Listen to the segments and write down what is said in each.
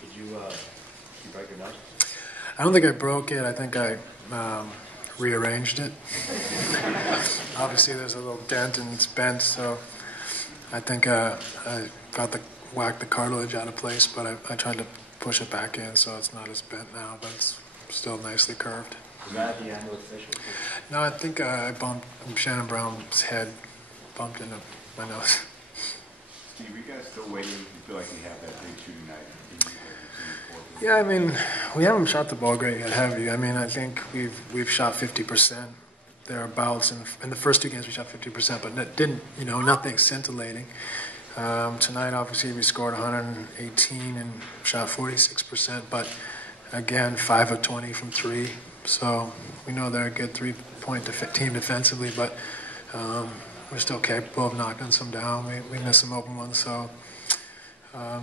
Did you break your nose? I don't think I broke it. I think I rearranged it. Obviously, there's a little dent and it's bent, so I think I whacked the cartilage out of place, but I tried to push it back in, so it's not as bent now, but it's still nicely curved. Was that the end of the official? No, I think I bumped Shannon Brown's head, bumped into my nose. Steve, are you guys still waiting? You feel like you have that big shooting night? Yeah, I mean, we haven't shot the ball great yet, have you? I mean, I think we've shot 50% thereabouts. In the first two games, we shot 50%, but didn't, nothing scintillating. Tonight, obviously, we scored 118 and shot 46%, but again, 5 of 20 from 3. So we know they're a good 3-point team defensively, but we're still capable of knocking some down. We missed some open ones, so I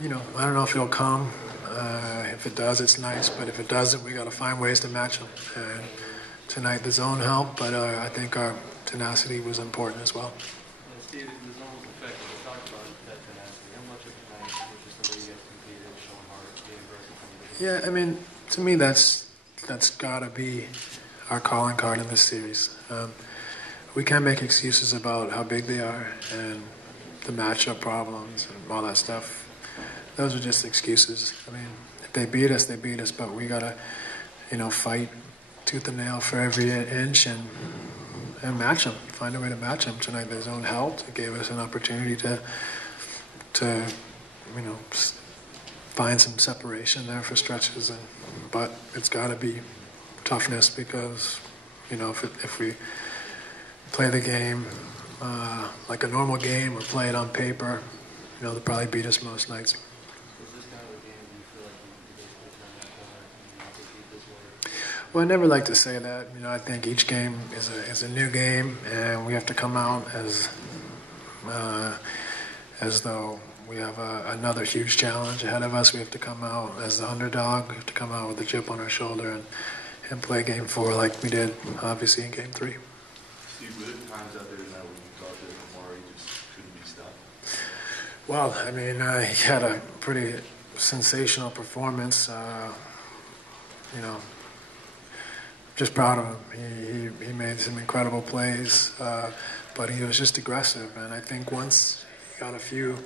don't know if it'll come. If it does, it's nice, but if it doesn't, we got to find ways to match them. And tonight, the zone helped, but I think our tenacity was important as well. Steve, the zone was effective. We talked about that tenacity. How much of tonight was just the way you guys competed, showing heart, being aggressive? Yeah, I mean, to me, that's got to be our calling card in this series. We can't make excuses about how big they are and the matchup problems and all that stuff. Those are just excuses. I mean, if they beat us, they beat us, but we got to, fight tooth and nail for every inch and match them, find a way to match them. Tonight, the zone helped. It gave us an opportunity to find some separation there for stretches, but it's got to be toughness because, if we play the game like a normal game or play it on paper, they'll probably beat us most nights. Well, I never like to say that. I think each game is a new game, and we have to come out as though we have another huge challenge ahead of us. We have to come out as the underdog. We have to come out with a chip on our shoulder and play Game 4 like we did, obviously, in Game 3. Steve, were there times out there tonight when you thought that Amari just couldn't be stopped? Well, I mean, he had a pretty sensational performance. Just proud of him. He made some incredible plays, but he was just aggressive. And I think once he got a few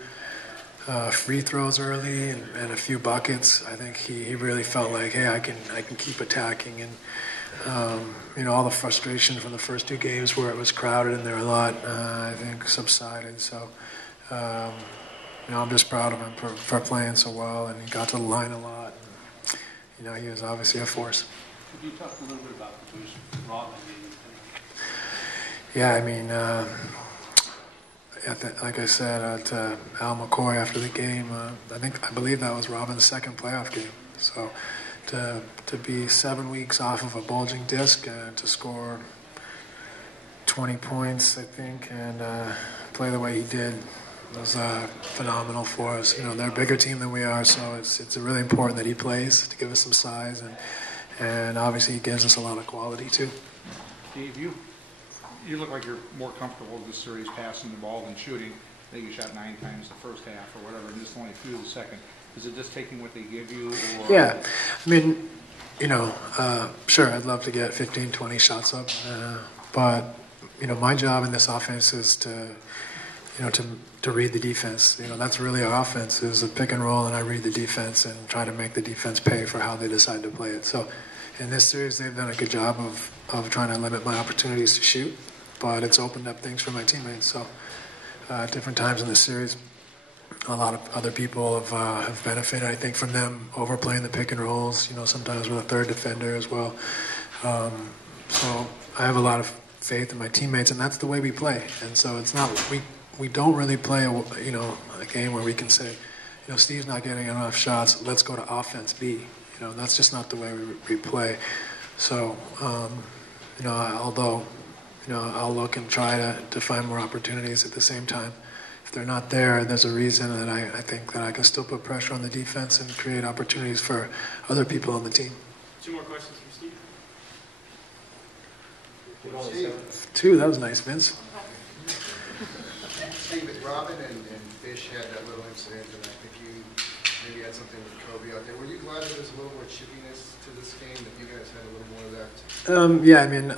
free throws early and a few buckets, I think he really felt like, hey, I can keep attacking. And all the frustration from the first two games where it was crowded and there a lot, I think subsided. So I'm just proud of him for playing so well, and he got to the line a lot. And, he was obviously a force. Could you talk a little bit about the boost Robin gave you? Yeah, I mean, like I said to Al McCoy after the game, I believe that was Robin's second playoff game. So to be 7 weeks off of a bulging disc and to score 20 points, I think, and play the way he did was phenomenal for us. They're a bigger team than we are, so it's really important that he plays to give us some size, and obviously he gives us a lot of quality too. Steve, you look like you're more comfortable with this series passing the ball than shooting. I think you shot 9 times the first half or whatever, and just only 2 the second. Is it just taking what they give you? Or? Yeah, I mean, sure, I'd love to get 15, 20 shots up, but my job in this offense is to read the defense. That's really our offense is a pick and roll, and I read the defense and try to make the defense pay for how they decide to play it. So in this series, they've done a good job of trying to limit my opportunities to shoot, but it's opened up things for my teammates. So at different times in the series, a lot of other people have benefited, I think, from them overplaying the pick and rolls, sometimes with a third defender as well. So I have a lot of faith in my teammates, and that's the way we play. And so it's not we don't really play a game where we can say, Steve's not getting enough shots, let's go to offense B. That's just not the way we play. So although I'll look and try to find more opportunities at the same time, if they're not there, there's a reason that I think that I can still put pressure on the defense and create opportunities for other people on the team. 2 more questions from Steve. 2, that was nice, Vince. Steve, Robin and Fish had that little incident, and I think you maybe had something with Kobe out there. Were you glad that there was a little more chippiness to this game, that you guys had a little more of that? Yeah, I mean,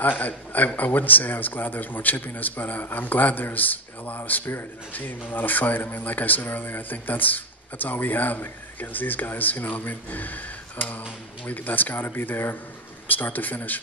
I wouldn't say I was glad there's more chippiness, but I'm glad there's a lot of spirit in our team, a lot of fight. I mean, like I said earlier, I think that's all we have against these guys. You know, I mean, that's got to be there, start to finish.